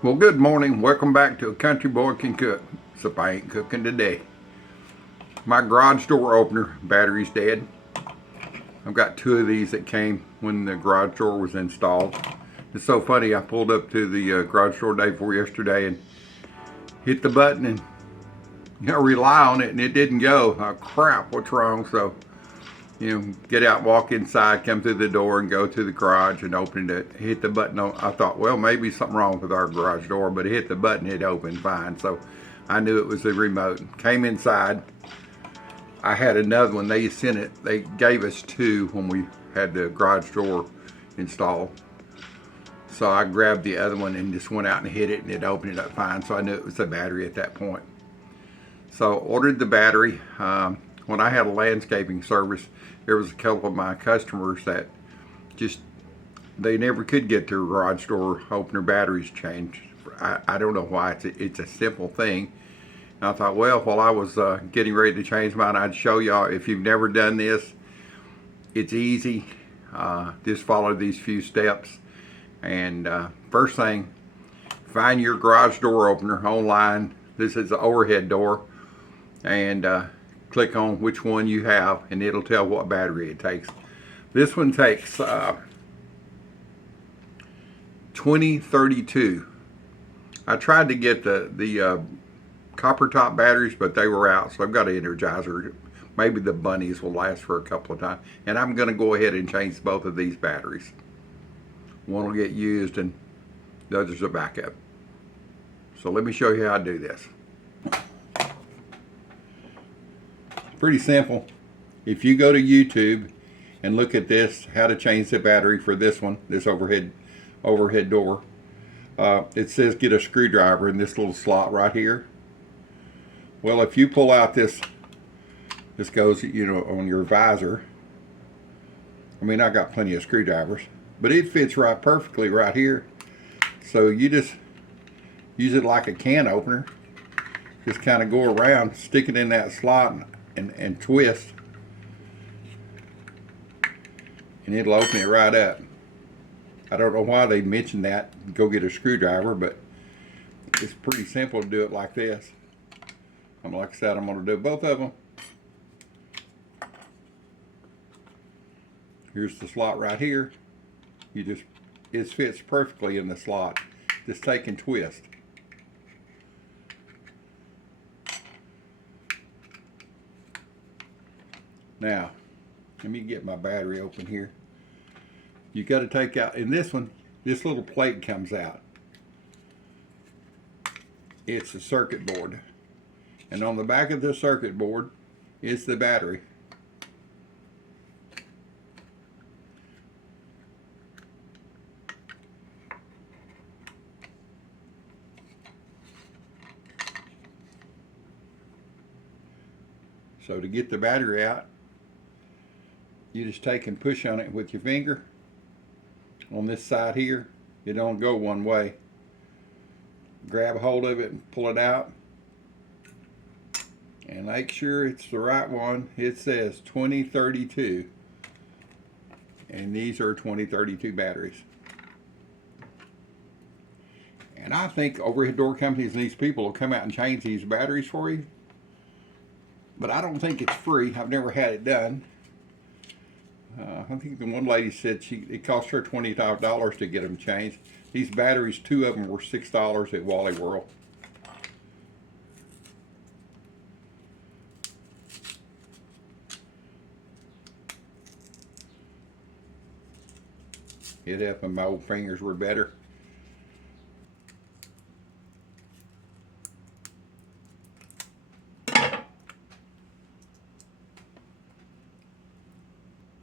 Well, good morning. Welcome back to A Country Boy Can Cook. Except I ain't cooking today. My garage door opener battery's dead. I've got two of these that came when the garage door was installed. It's so funny. I pulled up to the garage door day before yesterday and hit the button and rely on it, and it didn't go. Oh crap! What's wrong? So get out, walk inside, come through the door, and go to the garage and open it. Hit the button. I thought, well, maybe something wrong with our garage door, but it hit the button, it opened fine. So I knew it was the remote. Came inside. I had another one. They sent it. They gave us two when we had the garage door installed. So I grabbed the other one and just went out and hit it, and it opened it up fine. So I knew it was the battery at that point. So ordered the battery. When I had a landscaping service, there was a couple of my customers that they never could get their garage door opener batteries changed. I don't know why. It's a simple thing. And I thought, well, while I was getting ready to change mine, I'd show y'all. If you've never done this, it's easy. Just follow these few steps. And first thing, find your garage door opener online. This is the overhead door. And click on which one you have, and it'll tell what battery it takes. This one takes 2032. I tried to get the copper top batteries, but they were out, so I've got an Energizer. Maybe the bunnies will last for a couple of times, and I'm going to go ahead and change both of these batteries. One will get used, and the other's a backup. So let me show you how to do this. Pretty simple. If you go to YouTube and look at this, how to change the battery for this one, this overhead door, it says get a screwdriver in this little slot right here. Well, if you pull out this goes on your visor. I mean, I got plenty of screwdrivers, but it fits right perfectly right here. So you just use it like a can opener. Just kind of go around, stick it in that slot, and twist, and it'll open it right up. I don't know why they mentioned that, go get a screwdriver, but it's pretty simple to do it like this. Like I said, I'm going to do both of them. Here's the slot right here. It fits perfectly in the slot. Just take and twist. Now, let me get my battery open here. You got to take out, in this one, this little plate comes out. It's a circuit board. And on the back of the circuit board is the battery. So to get the battery out, you just take and push on it with your finger. On this side here, it don't go one way. Grab a hold of it and pull it out. And make sure it's the right one. It says 2032. And these are 2032 batteries. And I think overhead door companies and these people will come out and change these batteries for you. But I don't think it's free. I've never had it done. I think the one lady said it cost her $25 to get them changed. These batteries, two of them were $6 at Wally World. It up, and my old fingers were better.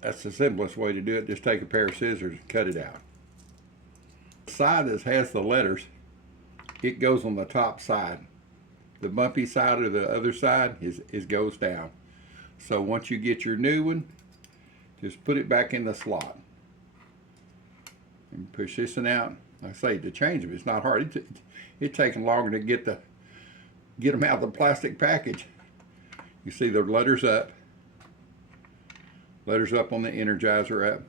That's the simplest way to do it. Just take a pair of scissors and cut it out. The side that has the letters, it goes on the top side. The bumpy side or the other side goes down. So once you get your new one, just put it back in the slot. And push this one out. Like I say, to change them, it's not hard. It takes longer to get them out of the plastic package. You see the letters up. Letters up on the Energizer up.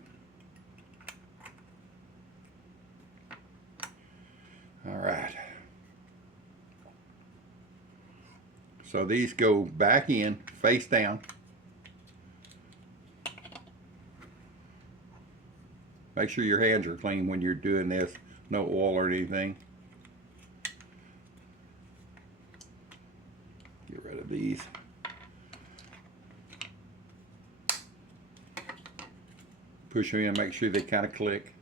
All right. So these go back in, face down. Make sure your hands are clean when you're doing this. No oil or anything. Get rid of these. Push them in, make sure they kind of click.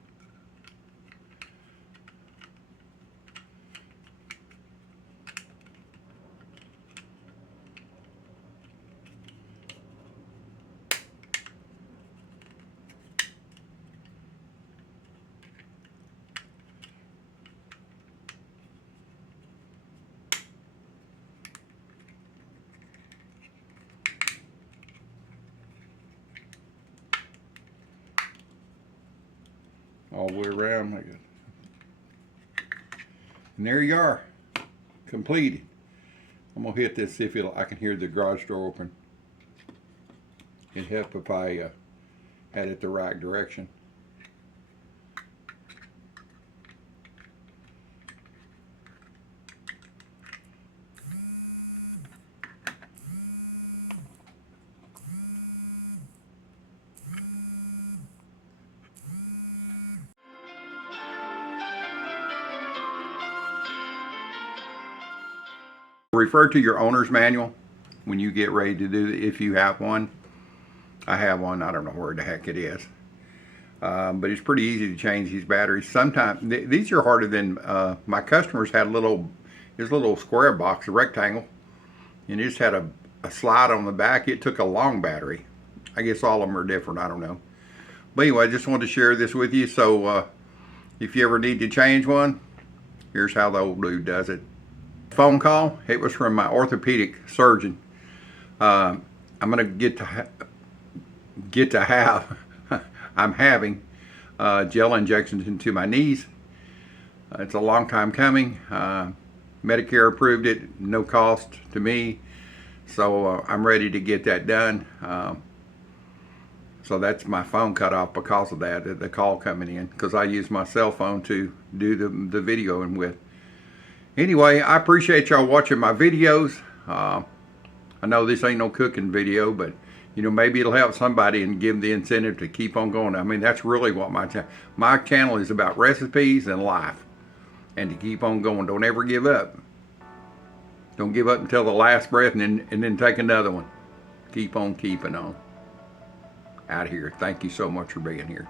All the way around like that. And there you are, completed. I'm gonna hit this, see if I can hear the garage door open. It'd help if I had it the right direction. Refer to your owner's manual when you get ready to do it, if you have one. I have one. I don't know where the heck it is. But it's pretty easy to change these batteries. Sometimes these are harder than my customers had this little square box, a rectangle, and it just had a slide on the back. It took a long battery. I guess all of them are different. I don't know. But anyway, I just wanted to share this with you. So if you ever need to change one, here's how the old dude does it. Phone call. It was from my orthopedic surgeon. I'm gonna get to have I'm having gel injections into my knees. It's a long time coming. Medicare approved it, no cost to me, so I'm ready to get that done. So that's my phone cut off because of that, the call coming in, because I use my cell phone to do the videoing with. Anyway, I appreciate y'all watching my videos. I know this ain't no cooking video, but you know, maybe it'll help somebody and give them the incentive to keep on going. I mean, that's really what my channel is about: recipes and life, and to keep on going. Don't ever give up. Don't give up until the last breath, and then take another one. Keep on keeping on. Out here. Thank you so much for being here.